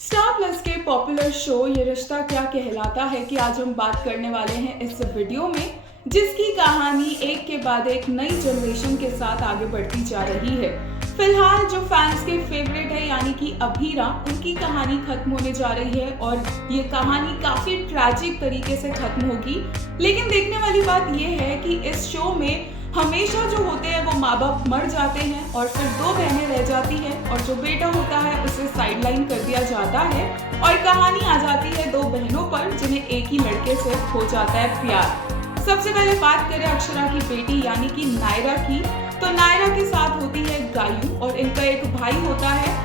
Star plus के popular show ये रिश्ता क्या कहलाता है कि आज हम बात करने वाले हैं इस वीडियो में, जिसकी कहानी एक के बाद एक नई जनरेशन के साथ आगे बढ़ती जा रही है। फिलहाल जो फैंस के फेवरेट है यानी कि अभीरा, उनकी कहानी खत्म होने जा रही है और ये कहानी काफी ट्रैजिक तरीके से खत्म होगी। लेकिन देखने वाली बात ये है कि इस शो में हमेशा जो होते हैं वो माँ बाप मर जाते हैं और फिर दो बहनें रह जाती हैं और जो बेटा होता है उसे साइडलाइन कर दिया जाता है और कहानी आ जाती है दो बहनों पर जिन्हें एक ही लड़के से हो जाता है प्यार। सबसे पहले बात करें अक्षरा की बेटी यानी कि नायरा की, तो नायरा के साथ होती है गायू और इनका एक भाई होता है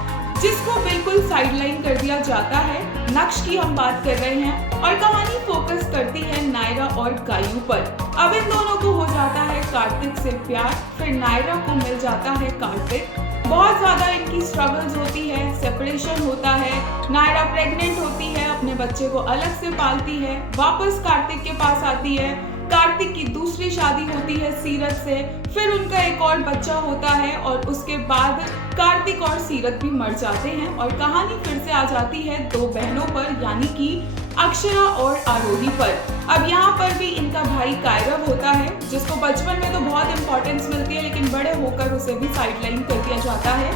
जिसको बिल्कुल साइडलाइन कर दिया जाता है। नक्श की हम बात कर रहे हैं और कहानी फोकस करती है नायरा और गायू पर। अब इन दोनों को हो जाता है कार्तिक से प्यार, फिर नायरा को मिल जाता है कार्तिक। बहुत ज्यादा इनकी स्ट्रगल्स होती है, सेपरेशन होता है, नायरा प्रेग्नेंट होती है, अपने बच्चे को अलग से पालती है, वापस कार्तिक के पास आती है, कार्तिक की दूसरी शादी होती है सीरत से, फिर उनका एक और बच्चा होता है और उसके बाद कार्तिक और सीरत भी मर जाते हैं और कहानी फिर से आ जाती है दो बहनों पर यानी कि अक्षरा और आरोही पर। अब यहाँ पर भी इनका भाई कायरव होता है जिसको बचपन में तो बहुत इंपॉर्टेंस मिलती है लेकिन बड़े होकर उसे भी साइडलाइन कर दिया जाता है।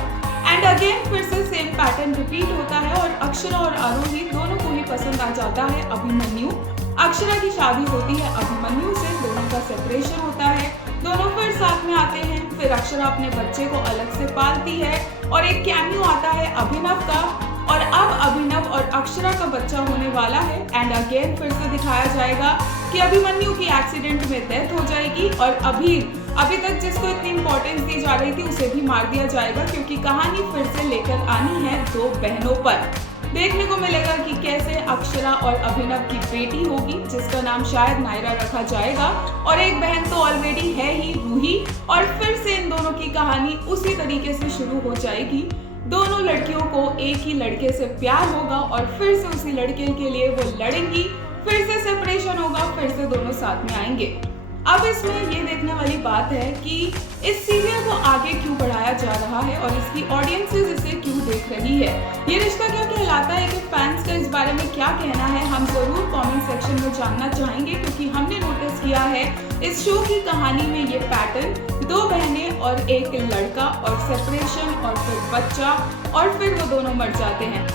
एंड अगेन फिर से सेम पैटर्न रिपीट होता है और अक्षरा और आरोही दोनों को ही पसंद आ जाता है अभिमन्यु। अक्षरा की शादी होती है अभिमन्यु से, दोनों का सेपरेशन होता है, दोनों फिर साथ में आते हैं, फिर अक्षरा अपने बच्चे को अलग से पालती है और एक कैमियो आता है अभिनव का और अब अभिनव और अक्षरा का बच्चा होने वाला है। एंड अगेन फिर से दिखाया जाएगा कि अभिमन्यु की एक्सीडेंट में डेथ हो जाएगी और अभी तक जिसको इतनी इंपॉर्टेंस दी जा रही थी उसे भी मार दिया जाएगा, क्योंकि कहानी फिर से लेकर आनी है दो बहनों पर। देखने को मिलेगा कि कैसे अक्षरा और अभिनव की बेटी होगी जिसका नाम शायद नायरा रखा जाएगा और एक बहन तो ऑलरेडी है ही, रूही, और फिर से इन दोनों की कहानी उसी तरीके से शुरू हो जाएगी। दोनों लड़कियों को एक ही लड़के से प्यार होगा और फिर से उसी लड़के के लिए वो लड़ेंगी, फिर से सेपरेशन होगा, फिर से दोनों साथ में आएंगे। अब इसमें ये देखने वाली बात है कि इस सीरियल को आगे क्यों बढ़ाया जा रहा है और इसकी ऑडियंसेस इसे क्यों देख रही है। ये रिश्ता क्या कहलाता है कि फैंस का इस बारे में क्या कहना है, हम जरूर कमेंट सेक्शन में जानना चाहेंगे, क्योंकि हमने नोटिस किया है इस शो की कहानी में ये पैटर्न, दो बहनें और एक लड़का और सेपरेशन और फिर बच्चा और फिर वो दोनों मर जाते हैं।